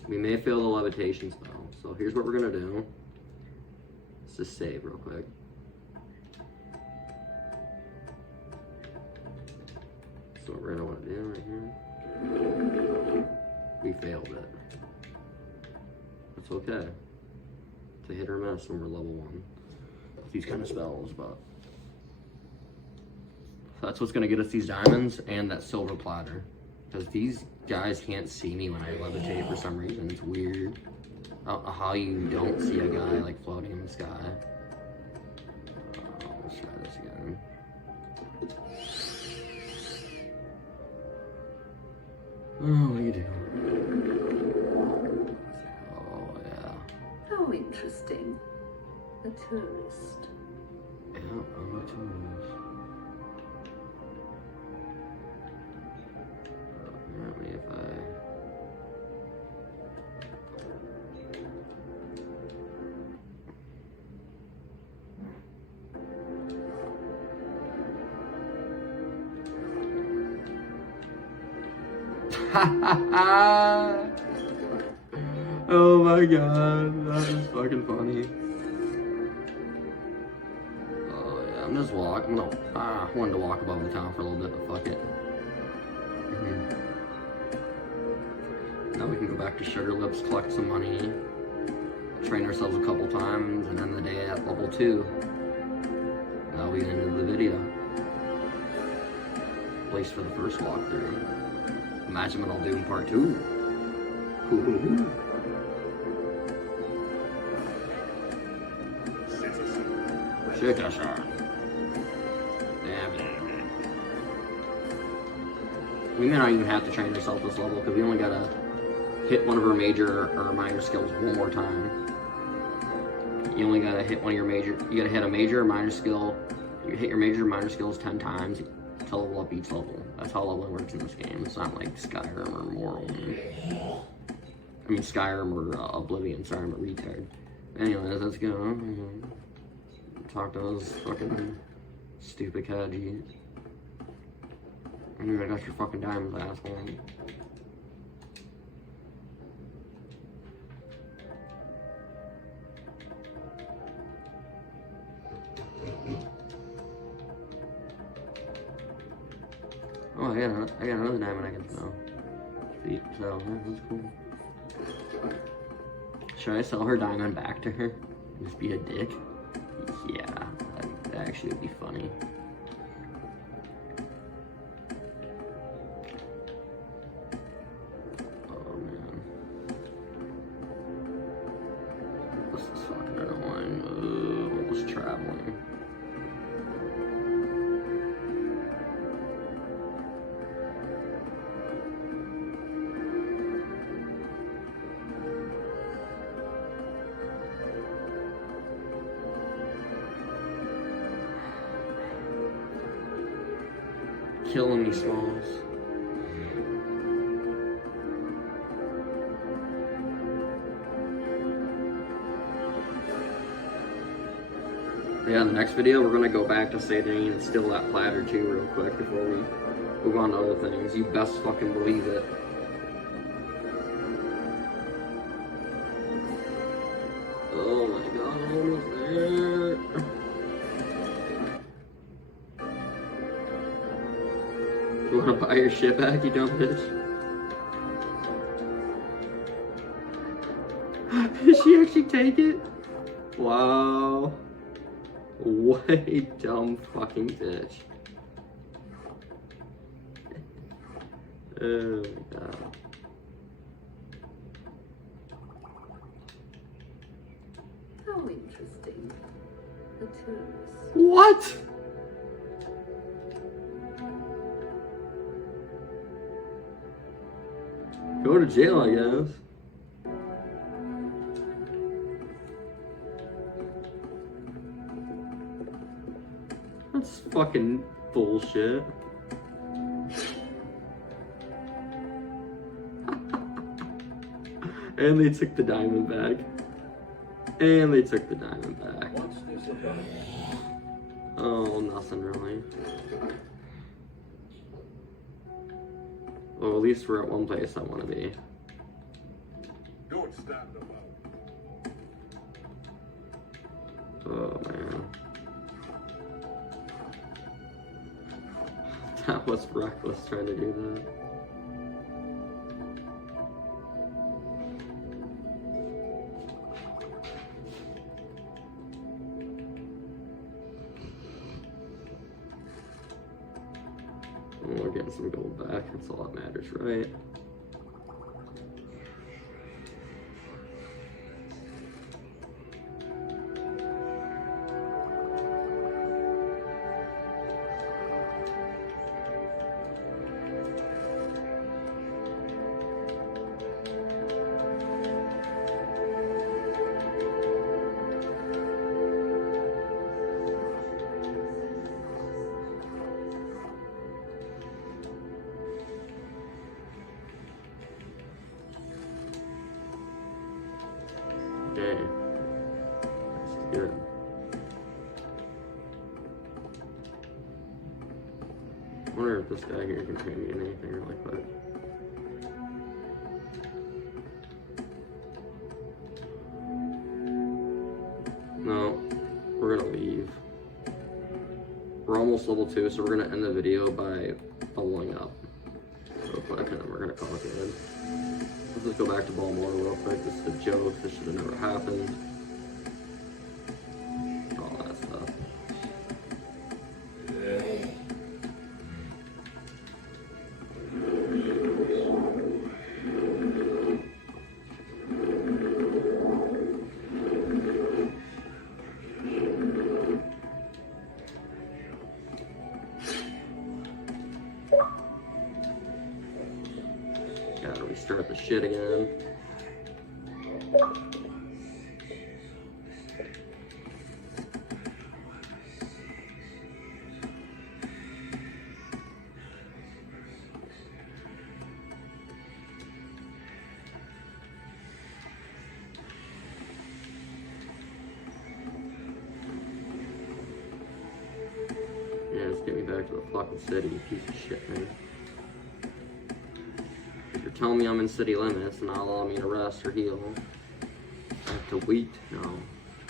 We may fail the levitation spell, so here's what we're gonna do. Let's just save real quick. So what we're gonna want to do right here. We failed it. That's okay. It's a hit or miss when we're level 1. With these kind of spells, but so that's what's gonna get us these diamonds and that silver platter. Because these guys can't see me when I levitate for some reason. It's weird. I don't know how you don't see a guy like floating in the sky. Let's try this again. Oh, what do you do? Oh, yeah. How interesting. A tourist. Yeah, I'm a tourist. Apparently if oh my god, that is fucking funny. Oh yeah, I'm just walking. No, I wanted to walk above the town for a little bit, but fuck it. Now we can go back to Sugar Lips, collect some money, train ourselves a couple times, and end the day at level 2. That'll be the end of the video. Place for the first walkthrough. Imagine what I'll do in part 2. Citizen. We may not even have to train ourselves this level because we only gotta hit one of our major or minor skills one more time. You only gotta hit one of your major. You gotta hit a major or minor skill. You hit your major or minor skills 10 times to level up each level. That's how leveling works in this game. It's not like Skyrim or Morrowind. I mean Skyrim or Oblivion. Sorry, I'm a retard. Anyways, let's go. Talk to those fucking stupid Kaji. I got your fucking diamonds, asshole. Oh, I got another diamond I can sell. Sweet, so that's cool. Should I sell her diamond back to her? Just be a dick? Yeah, that actually would be funny. Oh man. This is fucking annoying. All this traveling. Killing me, Smalls. Yeah, in the next video, we're gonna go back to Sadine and steal that platter too real quick before we move on to other things. You best fucking believe it. Oh my god, I'm almost there. You wanna buy your shit back, you dumb bitch? Did she actually take it? Wow. What a dumb fucking bitch. Oh my god. How interesting. A tourist. What? Go to jail, I guess. That's fucking bullshit. And they took the diamond back. And they took the diamond back. What's this about? Oh, nothing really. Well, at least we're at one place I want to be. Don't stand about. Oh, man. That was reckless trying to do that. Oh, we're getting some gold back. That's all that matters, right? Okay. This is good. I wonder if this guy here can pay me anything really quick. No, we're gonna leave. We're almost level 2, so we're gonna end the video by leveling up real quick, and then we're gonna call it good. Let's just go back to Baltimore real quick. This is a joke. This should have never happened. All that stuff. Gotta restart the shit again. Yeah, just get me back to the fucking city, you piece of shit, man. You're telling me I'm in city limits and not allowing me to rest or heal. I have to wait? No.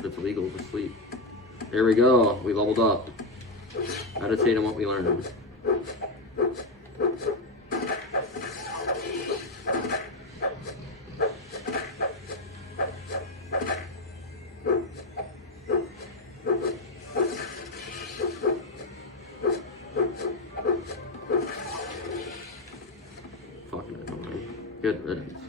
It's illegal to sleep. There we go. We leveled up. Meditate on what we learned. Fucking annoying. Good riddance.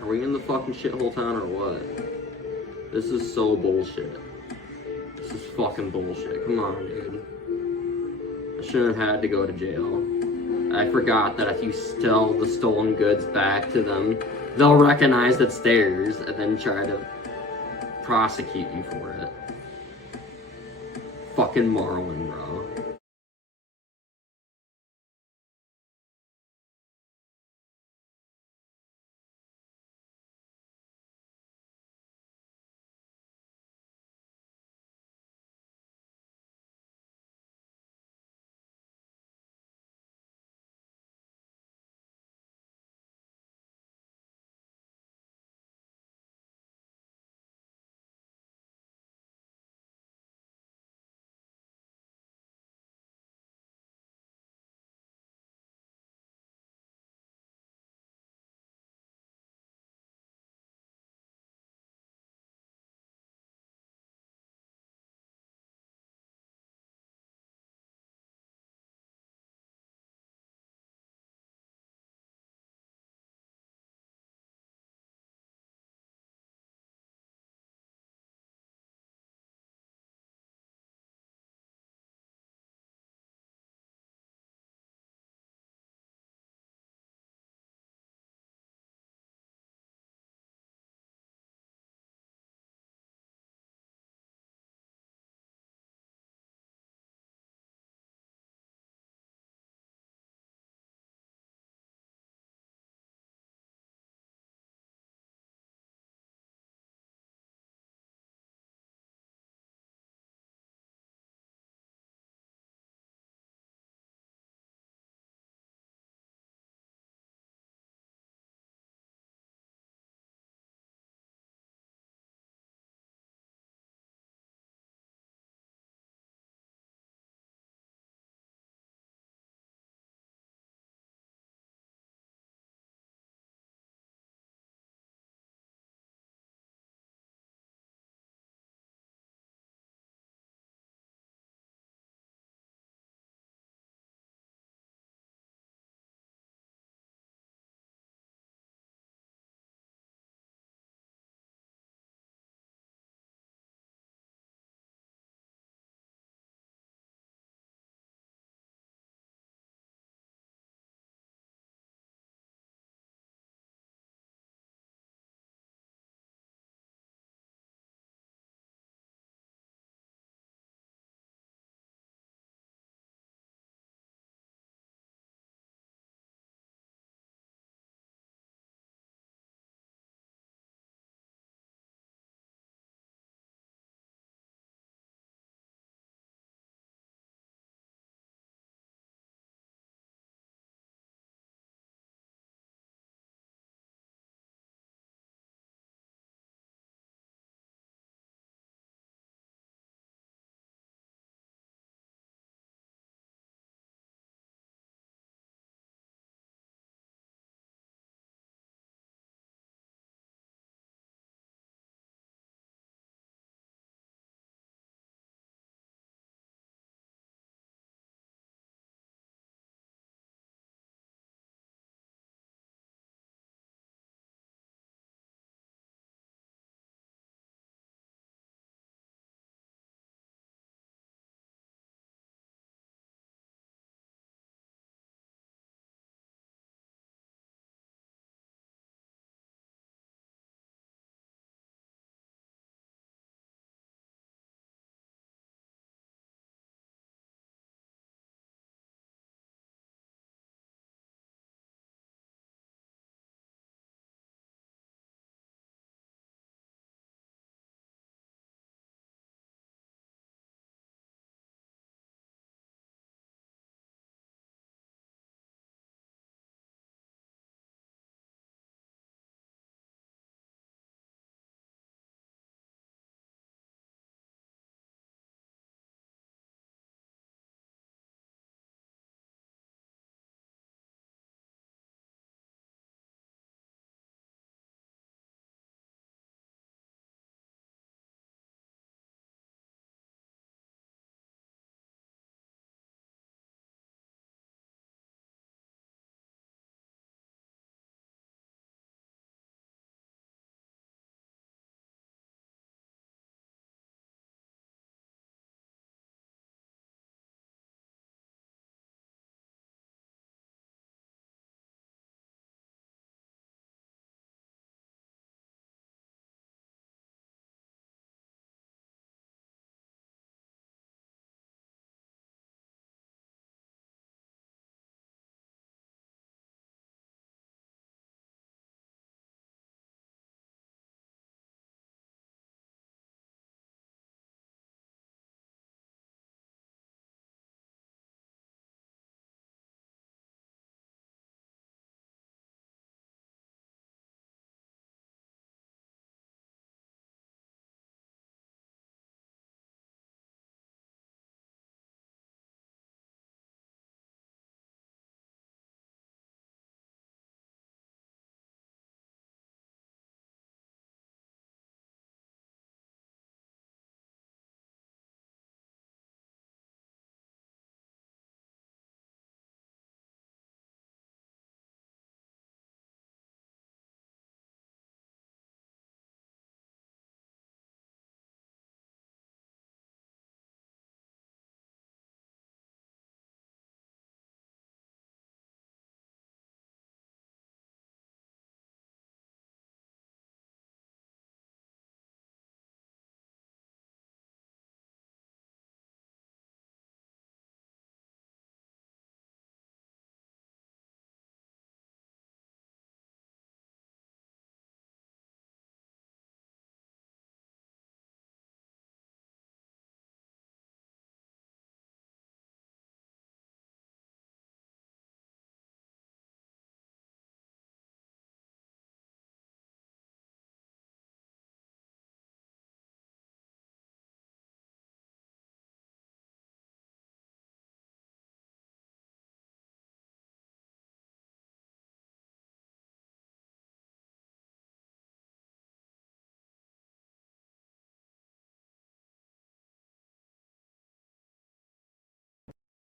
Are we in the fucking shithole town or what? This is so bullshit. This is fucking bullshit. Come on, dude. I shouldn't have had to go to jail. I forgot that if you sell the stolen goods back to them, they'll recognize it's theirs and then try to prosecute you for it. Fucking Morrowind, bro.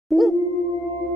Woo.